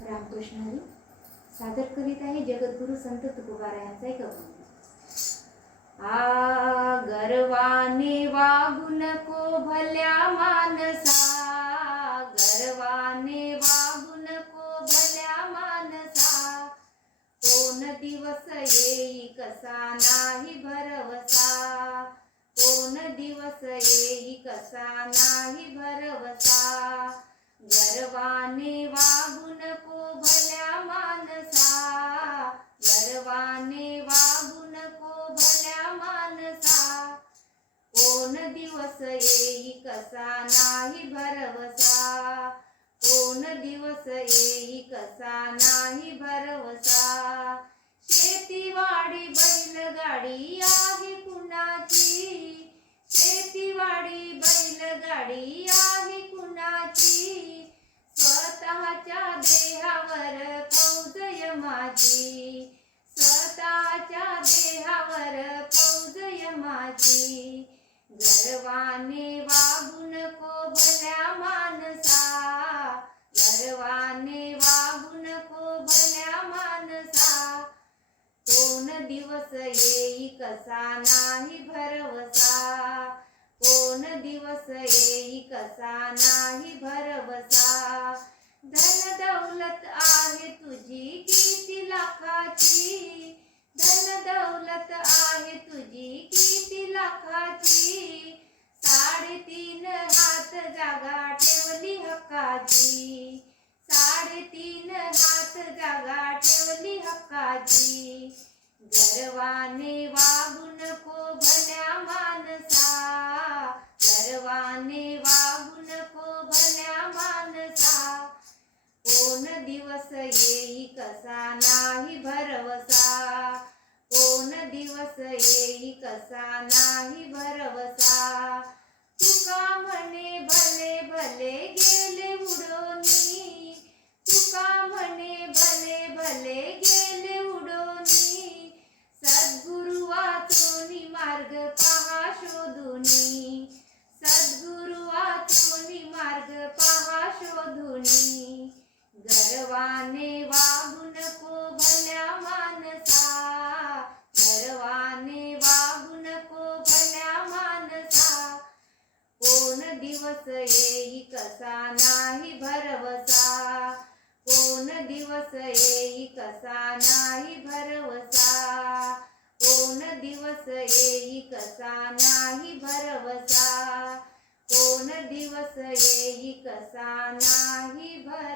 रामकृष्ण हरी सादर करीत आहे जगद्गुरु संत तुकोबारायांचा एक अभंग. आ गर्वाने वागू नको भल्या मानसा गर्वाने वागू नको भल्या मानसा. कोण दिवस येई कसा नाही भरवसा कोण दिवस येई कसा नाही भरवसा. गर्वाने गर्वाने वागू नको भल्या मानसा. कोण दिवस येई कसा नाही भरवसा. कोण दिवस येई कसा नाही भरवसा. शेतीवाडी बैलगाडी आहे कुणाची? शेतीवाडी बैलगाडी आहे कुणाची? स्वतःच्या देहावर फौजय माझी. माझी. गर्वाने वागू नको भल्या मानसा गर्वाने वागू नको भल्या मानसा कोण दिवस येई कसा नाही भरवसा. कोण दिवस येई कसा नाही भरवसा. धन दौलत आहे तुझी की हक्काची. साडेतीन हात जागा ठेवली हक्काची. गर्वाने वागू नको भल्या मानसा. गर्वाने वागू नको भल्या मानसा. कोण दिवस येई कसा नाही भरवसा. कोण दिवस येई कसा नाही भरवसा. गर्वाने वागू नको भल्या मानसा. गर्वाने वागू नको भल्या मानसा. कोण दिवस येई कसा नाही भरवसा. कोण दिवस येई कसा नाही भरवसा. कोण दिवस येई कसा नाही भरवसा. कोण दिवस येई कसा नाही भर